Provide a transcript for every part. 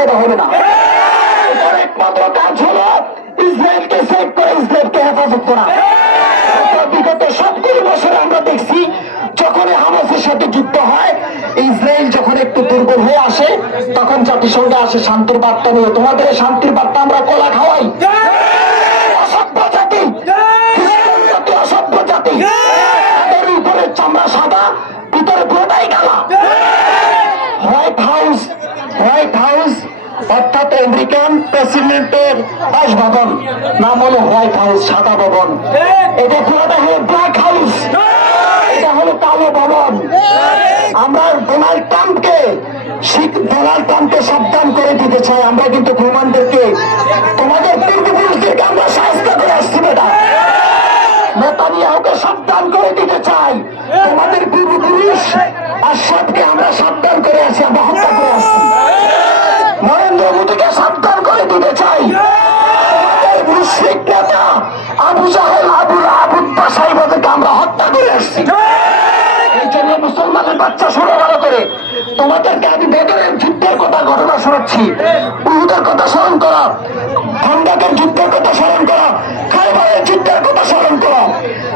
ফায়দা হবে না। এটার একমাত্র কাজ হলো ইসরায়েলকে সেভ করে, ইসরায়েলকে হেফাজত করা। বিগত 70 বছরে আমরা দেখছি যখন হামাসের সাথে যুদ্ধ হয়, ইসরায়েল যখন একটু দুর্বল হয়ে আসে তখন জাতিসংঘে আসে শান্তির বার্তা নিয়ে। তোমাদের শান্তির বার্তা আমরা কলা খাওয়াই। অসভ্য জাতি, অসভ্য জাতি, তাদের উপরে চামড়া সাদা, ভিতরে পুরোটাই কালা। হোয়াইট হাউস অর্থাৎ আমেরিকান প্রেসিডেন্টের বাসভবন, নাম হলো হোয়াইট হাউস, সাদা ভবন। এটা পুরোটা হলো ব্ল্যাক হাউস, এটা হলো কালো ভবন। আমরা ডোনাল্ড ট্রাম্পকে সাবধান করে দিতে চাই। আমরা কিন্তু প্রমাণদেরকে, তোমাদের পূর্বপুরুষদেরকে আমরা সাহায্য করে আসছি বেটা। নেতানিয়াহুকে সাবধান করে দিতে চাই। তোমাদের পূর্বপুরুষ আসাদকে আমরা সাবধান করে আছি, আমরা হত্যা করে আসছি। নরেন্দ্র মোদীকে সাবধান করে দিতে চাই। তোমাদের মুশরিক নেতা আবু জাহেল, আবু লাহাব, উতবা সাহেবকে আমরা হত্যা করে আসছি। এই জন্য মুসলমানের বাচ্চা শুনে ভালো করে, তোমাদেরকে আমি বদরের যুদ্ধের ঘটনা শোনাচ্ছি। উহুদের কথা স্মরণ করা, খন্দকের যুদ্ধের কথা স্মরণ করা, খায়বারের যুদ্ধের কথা স্মরণ করা।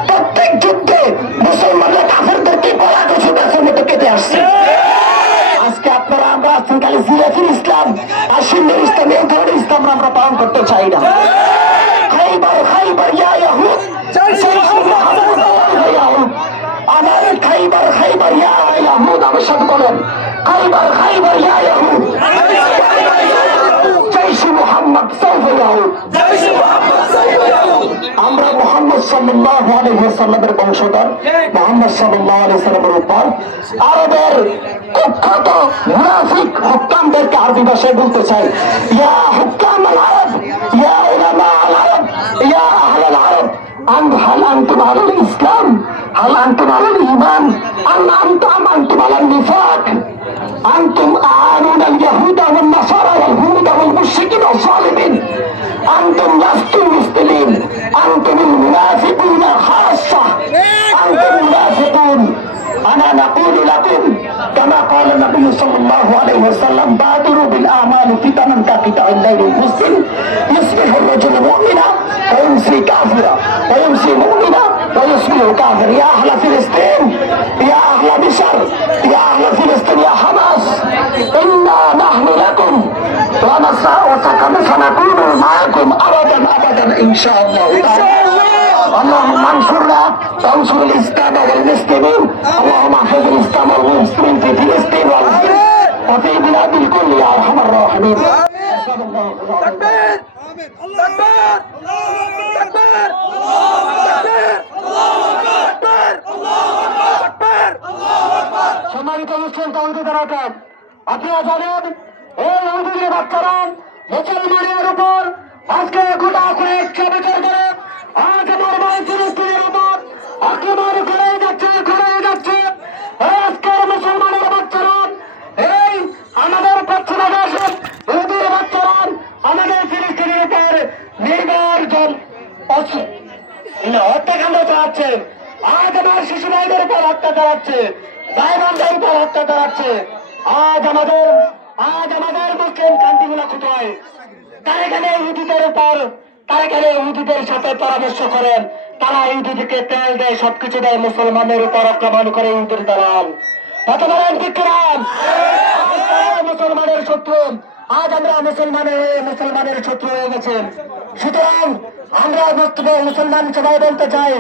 প্রত্যেক যুদ্ধে মুসলমানরা কাফেরদেরকে গলা কচু গাছের মতো কেটে আসছে। আজকে আপনারা আমরা আছেন খালি জিলাফির ইসলাম আর সুন্দর ইসলাম, এই ধরনের ইসলাম আমরা পালন করতে চাই না। খাইবার ইয়া ইয়াহুদ, আমার খাইবার ইয়া ইয়াহুদ, আমার সাথে বলেন খাইবার ইয়া ইয়াহুদ, জয়শে মুহাম্মদ সাউফা ইয়াহুদ। আমরা মুহাম্মদ সাল্লাল্লাহু আলাইহি ওয়াসাল্লামের বংশধর, মুহাম্মদ সাল্লাল্লাহু আলাইহি ওয়াসাল্লামের উপর আরবের কুখ্যাত মুনাফিক হুক্কামদেরকে আরবি ভাষায় বলতে চাই, ইয়া হুক্কাম আল আরব, ইয়া উলামা আল আরব, ইয়া আহলাল আরব, هل أنتم على الإسلام؟ هل أنتم على الإيمان؟ أنتم على النفاق؟ أنتم أعانون اليهود والنصارى والهود والمشركين والظالمين. أنتم لستم مسلمين، أنتم المنافقون خاصة، أنتم منافقون. أنا نقول لكم كما قال النبي صلى الله عليه وسلم بادروا بالأعمال فتنا كقطع الليل المسلم يصبح الرجل مؤمنا ويمسي كافرا ويمسي مؤمنا ويصبح كافرا. يا أهل فلسطين، يا أهل مصر، يا أهل فلسطين، يا حماس، إنا نحن لكم وسنكون معكم أبدا أبدا إن شاء الله تعالى. اللهم انصرنا وانصر الاسلام والمسلمين. اللهم احفظ الاسلام والمسلمين في فلسطين وفي بلاد الكل يا ارحم الراحمين. সম্মানিত মুসলিম তৌহিদের রাখেন, আপনারা জানেন এই ইহুদিদের বাচ্চারা মুসলমানের উপর আজকে গোটা করে বিচার করে আজ আমার ভাই ফিলিস্তিনের উপর আক্রমণ করে যাচ্ছে। আজকের মুসলমানের বাচ্চারা, এই আমাদের পশ্চিমা দেশের ইহুদির বাচ্চারা আমাদের ফিলিস্তিনের উপর নির্বাচন হত্যাকাণ্ড চালাচ্ছে। আজ আমার শিশু ভাইদের উপর হত্যা চালাচ্ছে, গাইবান্ধের উপর হত্যা চালাচ্ছে। আজ আমাদের মুসলিম কান্তিগুলা কোথায়? তারা গেলে ইহুদিদের সাথে পরামর্শ করেন, তারা ইহুদিকে তেল দেয়, সবকিছু দেয়, মুসলমানের উপর আক্রমণ করে ইহুদির দালাল। মুসলমানের শত্রু, আজ আমরা মুসলমানের শত্রু হয়ে গেছেন। সুতরাং আমরা মুসলমান সবাই বলতে চাই,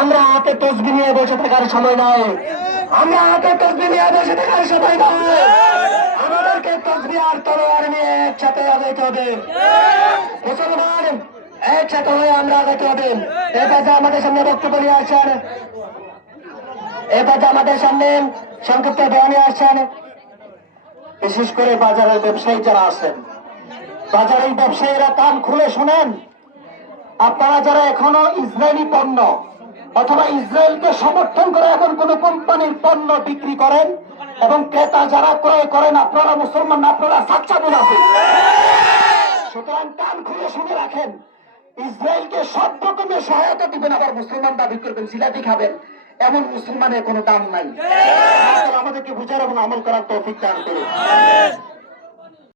আমরা হাতে তসবি নিয়ে বসে থাকার সময় নয়, আমাদেরকে তসবি আর তলোয়ার নিয়ে একসাথে আগাইতে হবে। মুসলমান একসাথে হয়ে আমরা আগাইতে হবে। এবারে আমাদের সামনে বক্তব্য নিয়ে আসেন, সংক্ষিপ্ত বয়ানে আসেন বিশেষ করে বাজারের ব্যবসায়ী যারা আছেন। বাজারের ব্যবসায়ীরা কান খুলে শোনেন, আপনারা যারা এখনো ইসরায়েলি পণ্য অথবা ইসরায়েলকে সমর্থন করে এখন কোন কোম্পানির পণ্য বিক্রি করেন এবং ক্রেতা যারা ক্রয় করেন, আপনারা মুসলমান, আপনারা সাচ্চা মুনাফিক। সুতরাং কান খুলে শুনে রাখেন, ইসরায়েলকে সব রকমের সহায়তা দিবেন, আবার মুসলমান দাবি করবেন, জিলাপি খাবেন, এমন মুসলমানের কোনো দাম নাই। আমাদেরকে বুঝার এবং আমল করার তৌফিক দান করুন।